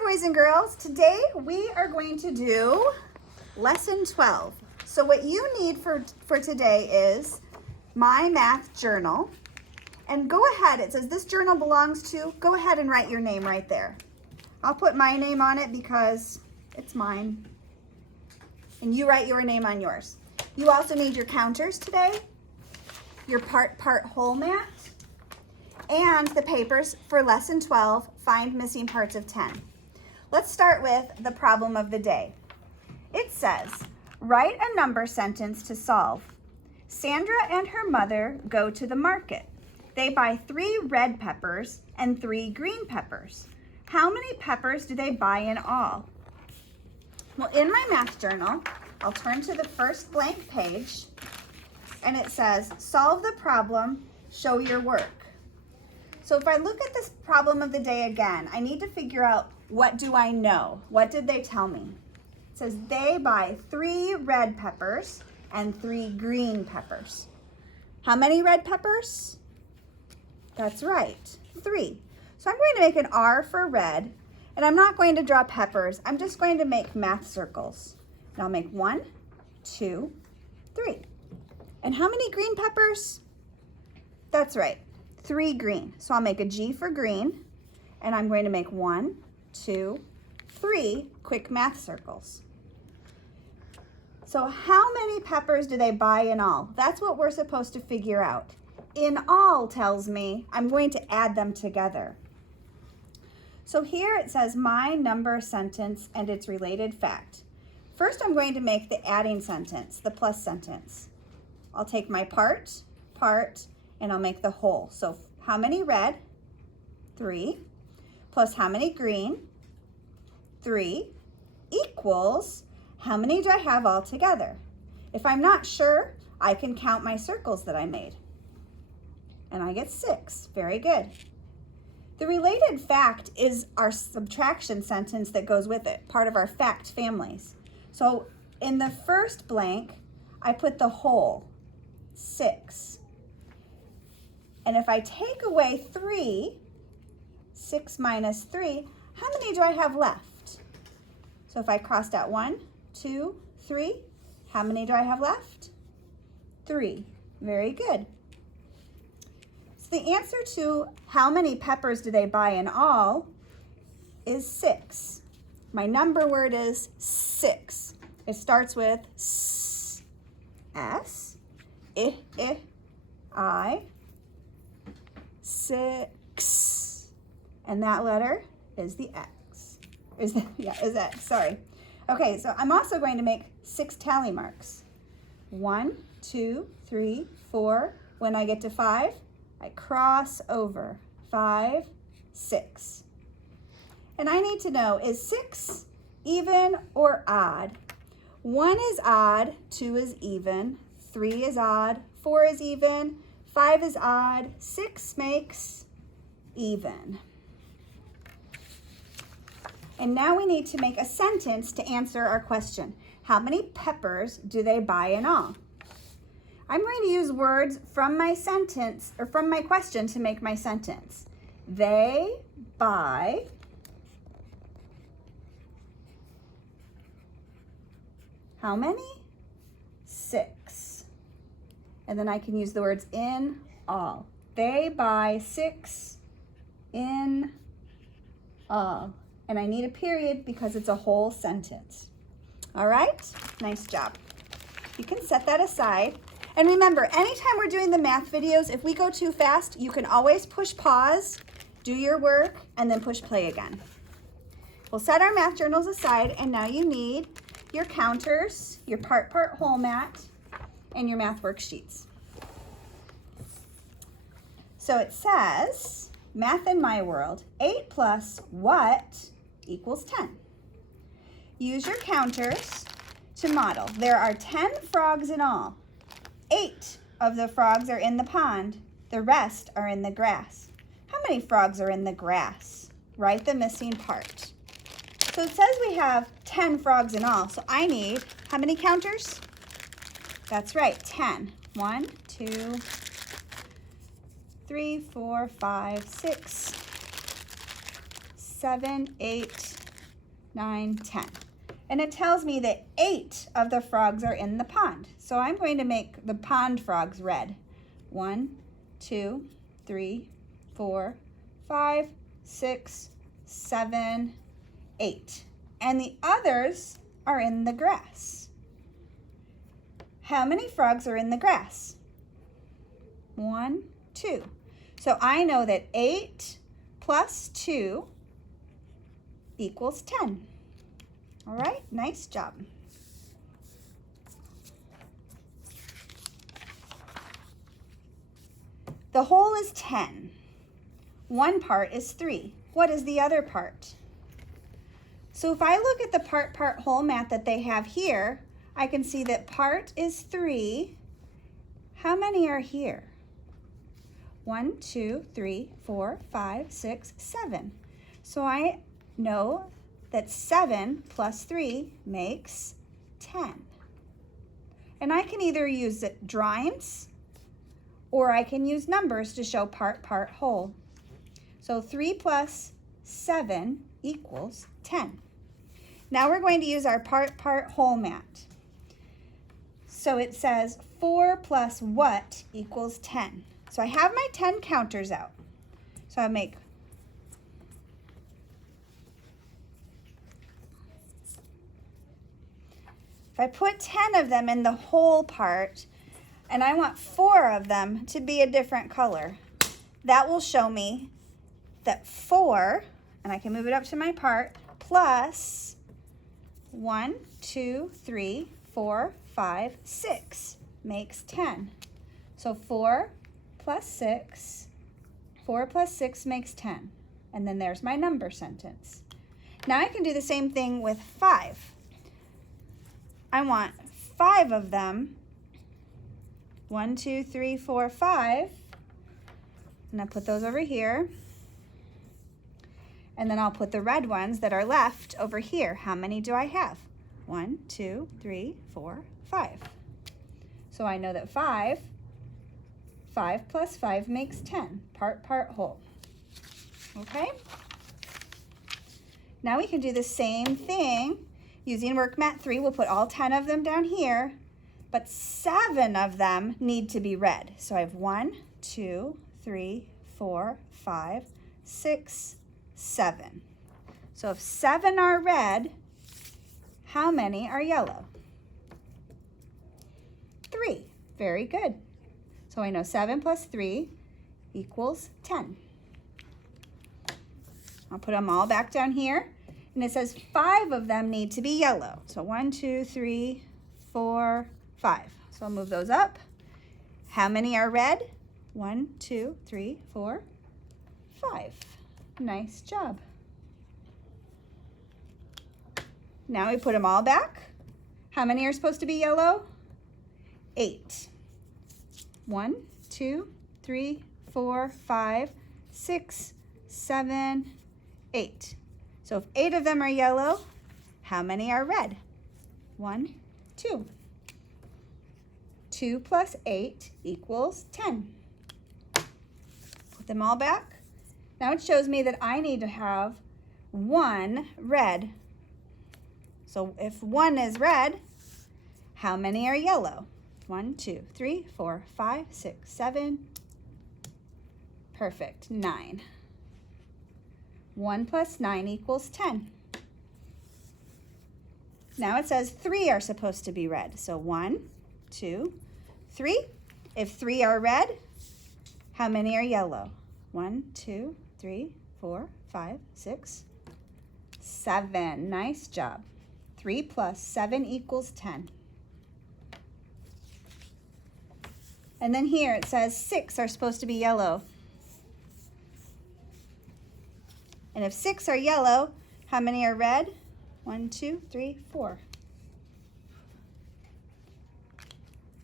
Hi, boys and girls. Today we are going to do lesson 12. So what you need for today is my math journal. And go ahead, it says this journal belongs to, go ahead and write your name right there. I'll put my name on it because it's mine. And you write your name on yours. You also need your counters today, your part whole mat, and the papers for lesson 12, find missing parts of 10. Let's start with the problem of the day. It says, write a number sentence to solve. Sandra and her mother go to the market. They buy 3 red peppers and 3 green peppers. How many peppers do they buy in all? Well, in my math journal, I'll turn to the first blank page, and it says, solve the problem, show your work. So if I look at this problem of the day again, I need to figure out, what do I know? What did they tell me? It says they buy 3 red peppers and 3 green peppers. How many red peppers? That's right, 3. So I'm going to make an R for red, and I'm not going to draw peppers. I'm just going to make math circles. And I'll make 1, 2, 3. And how many green peppers? That's right, 3 green. So I'll make a G for green, and I'm going to make 1, 2, 3 quick math circles. So how many peppers do they buy in all? That's what we're supposed to figure out. In all tells me I'm going to add them together. So here it says my number sentence and its related fact. First I'm going to make the adding sentence, the plus sentence. I'll take my part, and I'll make the whole. So how many red? 3. Plus how many green? 3. Equals how many do I have all together? If I'm not sure, I can count my circles that I made. And I get 6. Very good. The related fact is our subtraction sentence that goes with it, part of our fact families. So in the first blank, I put the whole, 6. And if I take away 3, 6 minus 3, how many do I have left? So if I crossed out 1, 2, 3, how many do I have left? 3. Very good. So the answer to how many peppers do they buy in all is 6. My number word is 6. It starts with S, I, 6. And that letter is the X. Is X, sorry. Okay, so I'm also going to make 6 tally marks. 1, 2, 3, 4. When I get to 5, I cross over. 5, 6. And I need to know, is 6 even or odd? 1 is odd, 2 is even, 3 is odd, 4 is even, 5 is odd, 6 makes even. And now we need to make a sentence to answer our question. How many peppers do they buy in all? I'm going to use words from my sentence, or from my question, to make my sentence. They buy how many? 6. And then I can use the words in all. They buy 6 in all. And I need a period because it's a whole sentence. All right, nice job. You can set that aside. And remember, anytime we're doing the math videos, if we go too fast, you can always push pause, do your work, and then push play again. We'll set our math journals aside, and now you need your counters, your part whole mat, and your math worksheets. So it says, math in my world, 8 plus what equals 10. Use your counters to model. There are 10 frogs in all. 8 of the frogs are in the pond. The rest are in the grass. How many frogs are in the grass? Write the missing part. So it says we have 10 frogs in all. So I need, how many counters? That's right, 10. 1, 2, 3, 4, 5, 6, 7, 8, 9, 10. And it tells me that 8 of the frogs are in the pond. So I'm going to make the pond frogs red. 1, 2, 3, 4, 5, 6, 7, 8. And the others are in the grass. How many frogs are in the grass? 1, 2. So I know that 8 plus 2 equals 10. All right, nice job. The whole is 10. One part is 3. What is the other part? So if I look at the part whole math that they have here, I can see that part is 3. How many are here? 1, 2, 3, 4, 5, 6, 7. So I know that 7 plus 3 makes 10. And I can either use drawings or I can use numbers to show part whole. So 3 plus 7 equals 10. Now we're going to use our part whole math. So it says 4 plus what equals 10. So I have my 10 counters out. So I make if I put 10 of them in the whole part, and I want 4 of them to be a different color, that will show me that 4, and I can move it up to my part, plus 1, 2, 3, 4, 5, 6 makes 10. So 4 plus 6 makes 10. And then there's my number sentence. Now I can do the same thing with 5. I want 5 of them. 1, 2, 3, 4, 5. And I put those over here. And then I'll put the red ones that are left over here. How many do I have? 1, 2, 3, 4, 5. So I know that 5 plus 5 makes 10. Part whole. Okay? Now we can do the same thing using Work Mat 3. We'll put all 10 of them down here, but 7 of them need to be red. So I have 1, 2, 3, 4, 5, 6, 7. So if 7 are red, how many are yellow? 3. Very good. So I know 7 plus 3 equals 10. I'll put them all back down here. And it says 5 of them need to be yellow. So 1, 2, 3, 4, 5. So I'll move those up. How many are red? 1, 2, 3, 4, 5. Nice job. Now we put them all back. How many are supposed to be yellow? 8. 1, 2, 3, 4, 5, 6, 7, 8. So if 8 of them are yellow, how many are red? 1, 2. 2 plus 8 equals 10. Put them all back. Now it shows me that I need to have 1 red. So if 1 is red, how many are yellow? 1, 2, 3, 4, 5, 6, 7. Perfect. 9. 1 plus 9 equals 10. Now it says 3 are supposed to be red. So 1, 2, 3. If 3 are red, how many are yellow? 1, 2, 3, 4, 5, 6, 7. Nice job. 3 plus 7 equals 10. And then here it says 6 are supposed to be yellow. And if 6 are yellow, how many are red? 1, 2, 3, 4.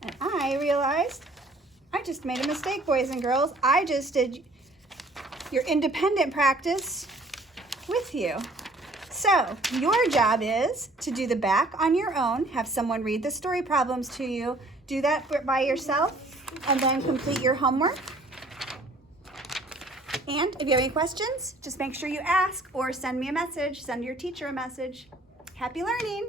And I realized I just made a mistake, boys and girls. I just did your independent practice with you. So your job is to do the back on your own, have someone read the story problems to you, do that by yourself, and then complete your homework. And if you have any questions, just make sure you ask or send me a message, send your teacher a message. Happy learning!